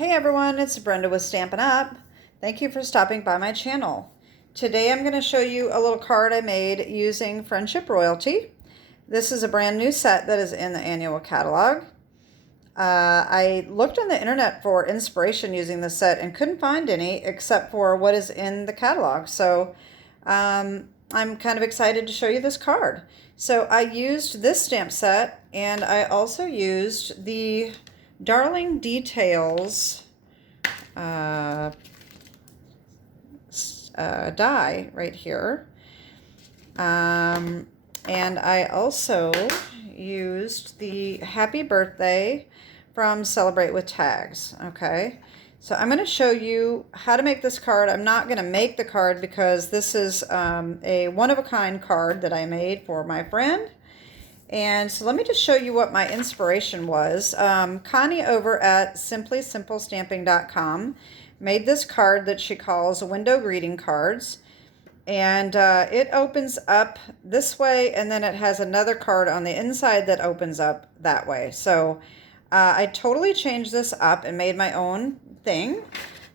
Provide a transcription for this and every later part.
Hey everyone, it's Brenda with Stampin' Up. Thank you for stopping by my channel. Today I'm going to show you a little card I made using Friendship Royalty. This is a brand new set that is in the annual catalog. I looked on the internet for inspiration using the set and couldn't find any except for what is in the catalog. So I'm kind of excited to show you this card. So I used this stamp set, and I also used the Darling Details die right here. And I also used the Happy Birthday from Celebrate with Tags. Okay, so I'm going to show you how to make this card. I'm not going to make the card because this is a one-of-a-kind card that I made for my friend. And so let me just show you what my inspiration was. Connie over at simplysimplestamping.com made this card that she calls window greeting cards. And it opens up this way, and then it has another card on the inside that opens up that way. So I totally changed this up and made my own thing.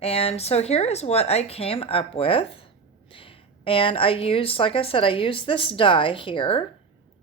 And so here is what I came up with. And I used, like I said, I used this die here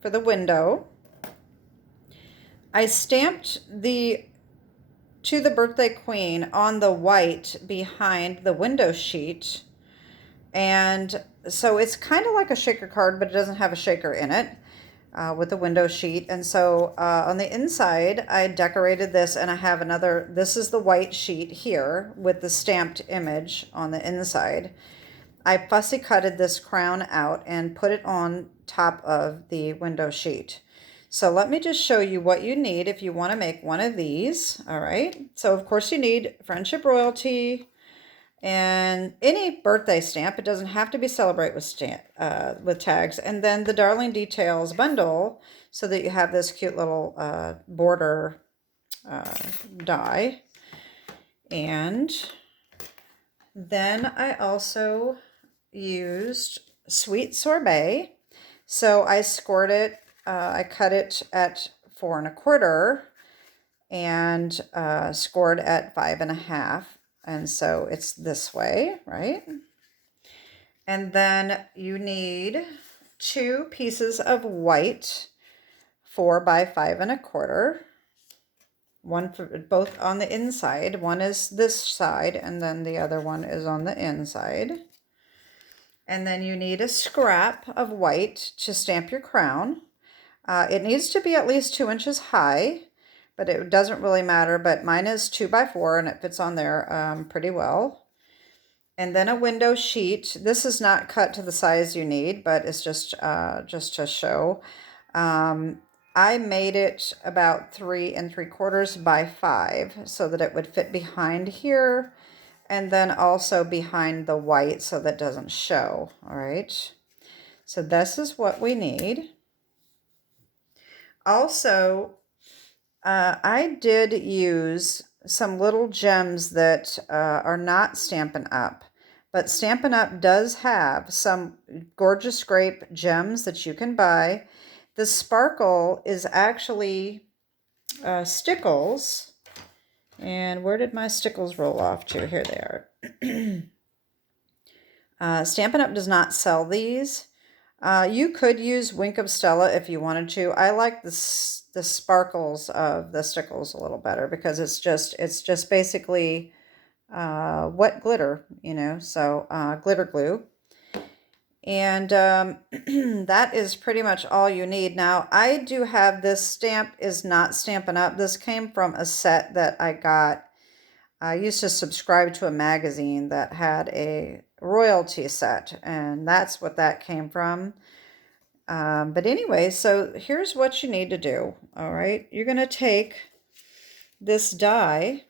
for the window. I stamped the To the Birthday Queen on the white behind the window sheet. And so it's kind of like a shaker card, but it doesn't have a shaker in it with the window sheet. And so on the inside, I decorated this, and I have another, this is the white sheet here with the stamped image on the inside. I fussy cutted this crown out and put it on top of the window sheet. So let me just show you what you need if you want to make one of these. All right. So of course you need Friendship Royalty and any birthday stamp. It doesn't have to be Celebrate with tags. And then the Darling Details bundle so that you have this cute little border die. And then I also used Sweet Sorbet. So I scored it, I cut it at 4 1/4 and scored at 5 1/2. And so it's this way, right? And then you need 2 pieces of white 4 by 5 1/4. One for both on the inside. One is this side, and then the other one is on the inside. And then you need a scrap of white to stamp your crown. It needs to be at least 2 inches high, but it doesn't really matter. But mine is 2 by 4, and it fits on there pretty well. And then a window sheet. This is not cut to the size you need, but it's just to show. I made it about 3 3/4 by 5 so that it would fit behind here, and then also behind the white so that doesn't show. All right, so this is what we need. Also, I did use some little gems that are not Stampin' Up, but Stampin' Up does have some gorgeous grape gems that you can buy. The sparkle is actually stickles. And where did my stickles roll off to? Here they are. Stampin' Up! Does not sell these. You could use Wink of Stella if you wanted to. I like the sparkles of the stickles a little better because it's just basically wet glitter, you know, so glitter glue. And that is pretty much all you need. Now, I do have this stamp is not Stampin' Up. This came from a set that I got. I used to subscribe to a magazine that had a royalty set, and that's what that came from. But anyway, so here's what you need to do. All right, you're going to take this die,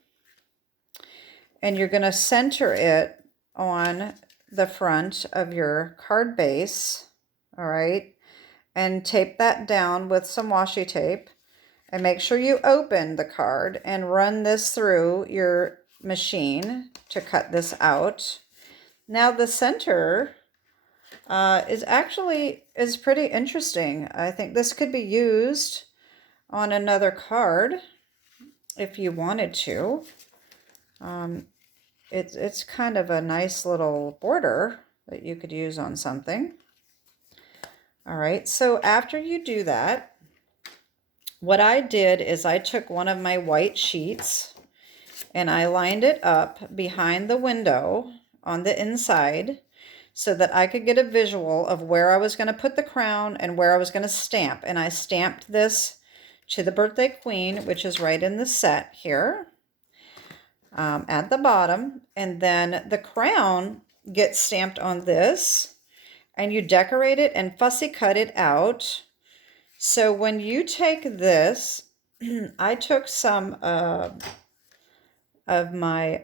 and you're going to center it on the front of your card base, all right, and tape that down with some washi tape, and make sure you open the card and run this through your machine to cut this out. Now the center is pretty interesting. I think this could be used on another card if you wanted to. It's kind of a nice little border that you could use on something. All right, so after you do that, what I did is I took one of my white sheets and I lined it up behind the window on the inside so that I could get a visual of where I was going to put the crown and where I was going to stamp. And I stamped this to the birthday queen, which is right in the set here, at the bottom. And then the crown gets stamped on this, and you decorate it and fussy cut it out. So when you take this, I took some of my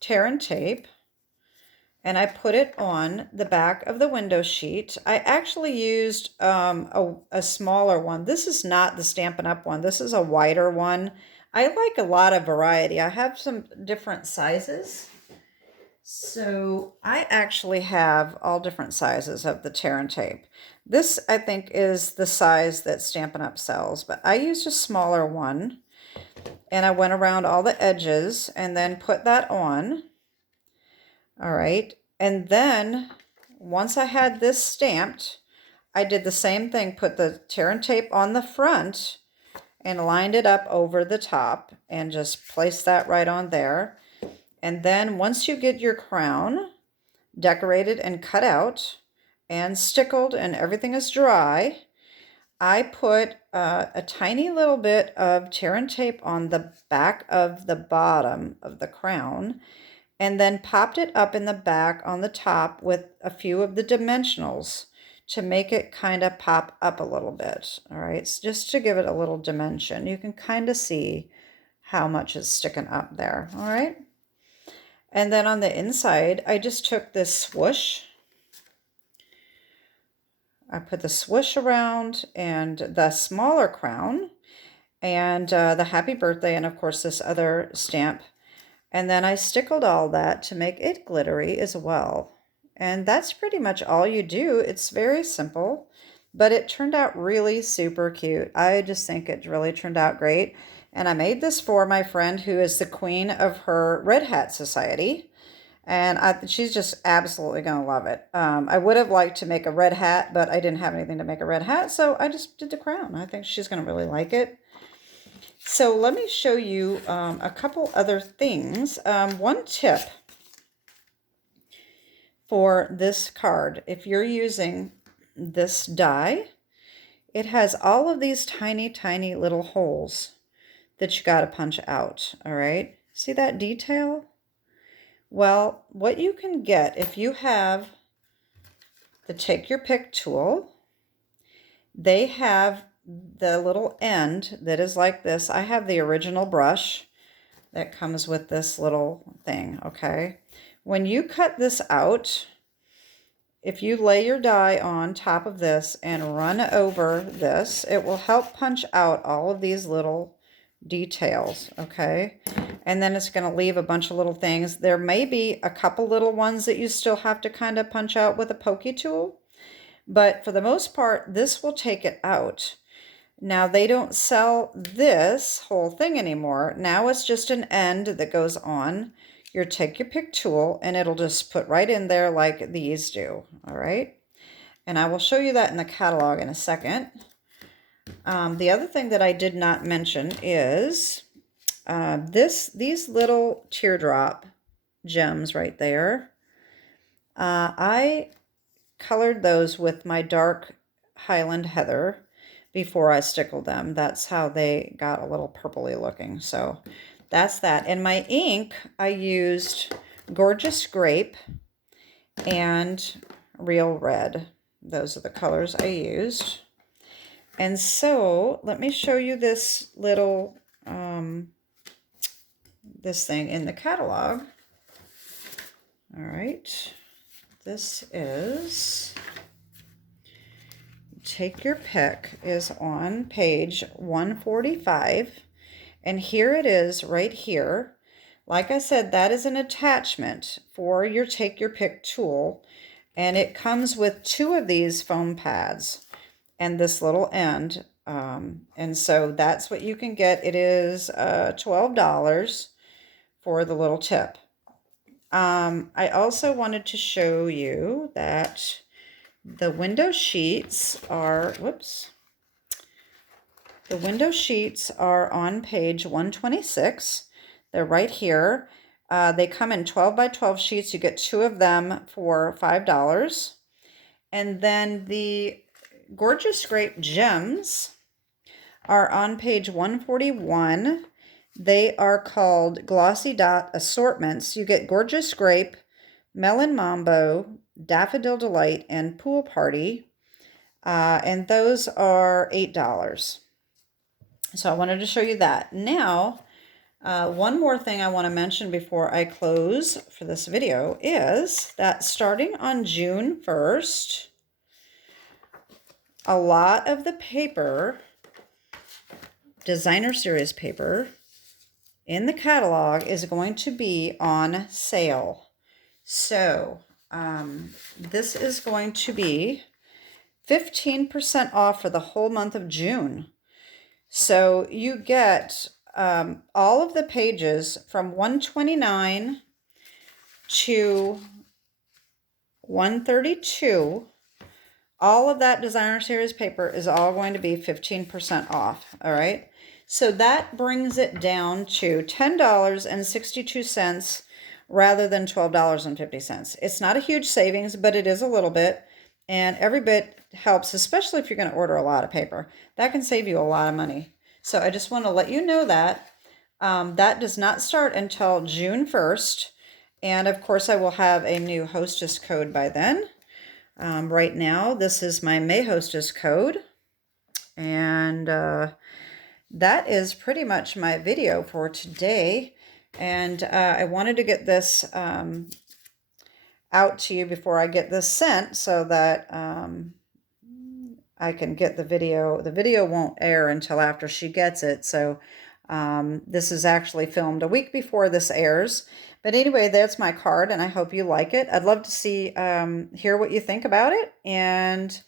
tear and tape, and I put it on the back of the window sheet. I actually used a smaller one. This is not the Stampin' Up! One. This is a wider one. I like a lot of variety. I have some different sizes. So I actually have all different sizes of the tear and tape. This, I think, is the size that Stampin' Up! Sells, but I used a smaller one. And I went around all the edges and then put that on. All right. And then once I had this stamped, I did the same thing, put the tear and tape on the front and lined it up over the top and just placed that right on there. And then once you get your crown decorated and cut out and stickled and everything is dry, I put a tiny little bit of tear and tape on the back of the bottom of the crown and then popped it up in the back on the top with a few of the dimensionals to make it kind of pop up a little bit. All right, so just to give it a little dimension. You can kind of see how much is sticking up there. All right. And then on the inside, I just took this swoosh. I put the swoosh around and the smaller crown and the happy birthday and of course this other stamp. And then I stickled all that to make it glittery as well. And that's pretty much all you do. It's very simple, but it turned out really super cute. I just think it really turned out great. And I made this for my friend who is the queen of her Red Hat Society. And she's just absolutely going to love it. I would have liked to make a red hat, but I didn't have anything to make a red hat, so I just did the crown. I think she's going to really like it. So let me show you a couple other things. One tip for this card, if you're using this die, it has all of these tiny, tiny little holes that you got to punch out, all right? See that detail? Well, what you can get if you have the Take Your Pick tool, they have the little end that is like this. I have the original brush that comes with this little thing, okay? When you cut this out, if you lay your die on top of this and run over this, it will help punch out all of these little details, okay? And then it's going to leave a bunch of little things. There may be a couple little ones that you still have to kind of punch out with a pokey tool, but for the most part, this will take it out. Now, they don't sell this whole thing anymore. Now it's just an end that goes on your Take Your Pick tool, and it'll just put right in there like these do, all right? And I will show you that in the catalog in a second. The other thing that I did not mention is these little teardrop gems right there. I colored those with my dark Highland Heather before I stickled them. That's how they got a little purpley looking. So that's that. In my ink, I used Gorgeous Grape and Real Red. Those are the colors I used. And so let me show you this little, this thing in the catalog. All right. This is Take Your Pick is on page 145. And here it is right here. Like I said, that is an attachment for your Take Your Pick tool. And it comes with 2 of these foam pads and this little end. And so that's what you can get. It is $12. for the little tip. I also wanted to show you that the window sheets are, the window sheets are on page 126. They're right here. They come in 12 by 12 sheets. You get 2 of them for $5. And then the Gorgeous Grape Gems are on page 141. They are called Glossy Dot Assortments. You get Gorgeous Grape, Melon Mambo, Daffodil Delight, and Pool Party. And those are $8. So I wanted to show you that. Now, one more thing I want to mention before I close for this video is that starting on June 1st, a lot of the paper, designer series paper, in the catalog is going to be on sale. So this is going to be 15% off for the whole month of June. So you get all of the pages from 129 to 132. All of that designer series paper is all going to be 15% off. All right. So that brings it down to $10.62 rather than $12.50. It's not a huge savings, but it is a little bit. And every bit helps, especially if you're going to order a lot of paper. That can save you a lot of money. So I just want to let you know that. That does not start until June 1st. And of course, I will have a new hostess code by then. Right now, this is my May hostess code. And that is pretty much my video for today. And I wanted to get this out to you before I get this sent so that I can get the video. The video won't air until after she gets it. So this is actually filmed a week before this airs. But anyway, that's my card, and I hope you like it. I'd love to hear what you think about it. And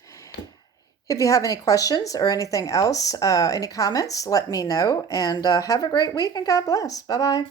if you have any questions or anything else, any comments, let me know. And have a great week, and God bless. Bye-bye.